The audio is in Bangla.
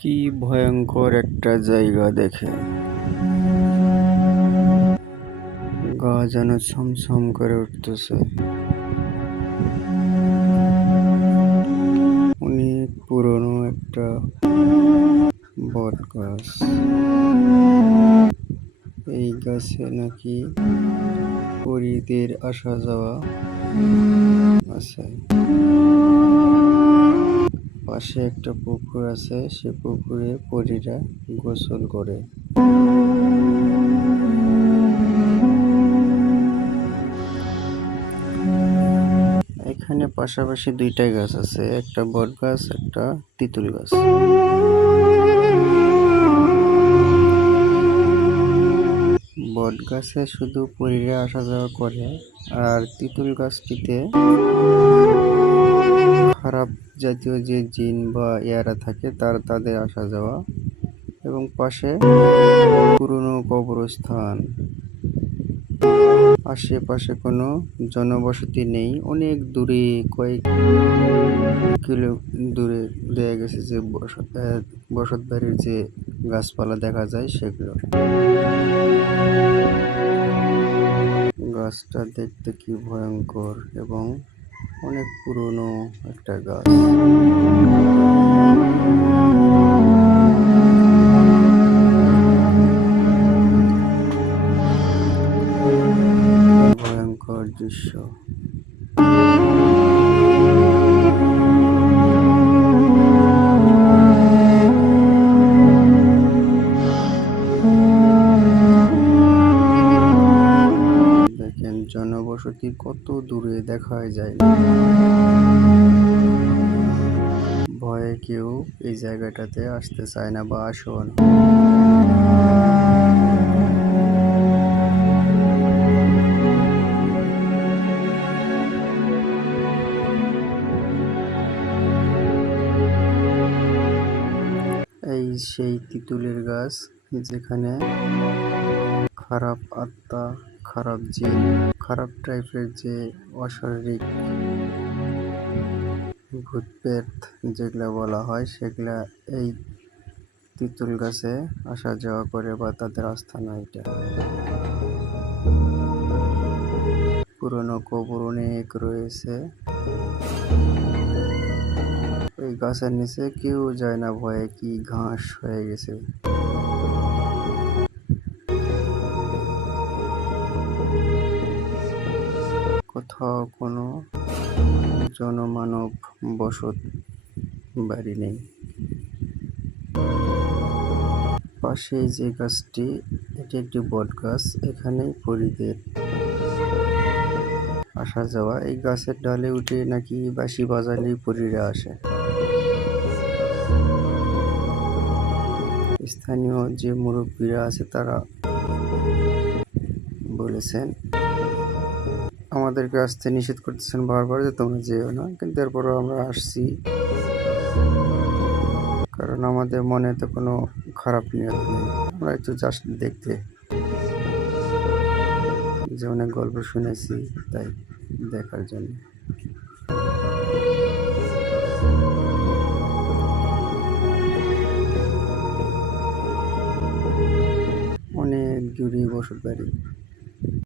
কি ভয়ঙ্কর একটা জায়গা দেখে, গা যেন ছমছম করে উঠতেছে। অনেক পুরনো একটা বট গাছ। এই গাছে নাকি পরীদের আসা যাওয়া আছে। পাশে একটা পুকুর আছে, সে পুকুরে পরীরা গোসল করে। এখানে পাশাপাশি দুইটা গাছ আছে, একটা বট গাছ, একটা তেঁতুল গাছ। বট গাছে শুধু পরীরা আসা যাওয়া করে, আর তেঁতুল গাছটিতে খারাপ জাতীয় যে জিন বা ইয়ারা থাকে তাদের আসা যাওয়া। এবং পাশে পুরনো কবরস্থান। আশেপাশে কোনো জনবসতি নেই, অনেক দূরে, কয়েক কিলো দূরে দেখা গেছে যে বসত বাড়ির যে গাছপালা দেখা যায় সেগুলো। গাছটা দেখতে কি ভয়ঙ্কর এবং অনেক পুরনো একটা গাছ। ভয়ঙ্কর দৃশ্য। দেখেন জনবসতি কত দূরে দেখা যায় না। ভয়ে কেউ এই জায়গাটাতে আসতে চায় না বা আসেও না। এই সেই তেঁতুলের গাছ, যেখানে খারাপ আত্মা, খারাপ জিন, খারাপ টাইপের যে অশারীরিক ভূতপ্রেত যেগুলা বলা হয়, সেগুলা এই তেঁতুল গাছে আসা যাওয়া করে বা তাদের আস্থানা এটা। পুরনো কবর অনেক রয়েছে। এই গাছের নিচে কেউ যায় না ভয়ে, কি ঘাস হয়ে গেছে। কোথাও কোনো জনমানব বসত বাড়ি নেই। পাশে যে গাছটি, এটি একটি বট গাছ, এখানেই পরীদের আসা যাওয়া। এই গাছের ডালে উঠে নাকি বাঁশি বাজালেই পরীরা আসে। স্থানীয় যে মুরব্বীরা আছে তারা বলেছেন, আমাদেরকে আসতে নিষেধ করতেছেন বারবার যে তোমরা যেও না, কিন্তু এরপরও আমরা আসছি, কারণ আমাদের মনে তো কোনো খারাপ নিয়ত নেই। আমরা একটু জাস্ট দেখতে, যে অনেক গল্প শুনেছি তাই দেখার জন্য। অনেক দূরে বসত বাড়ি।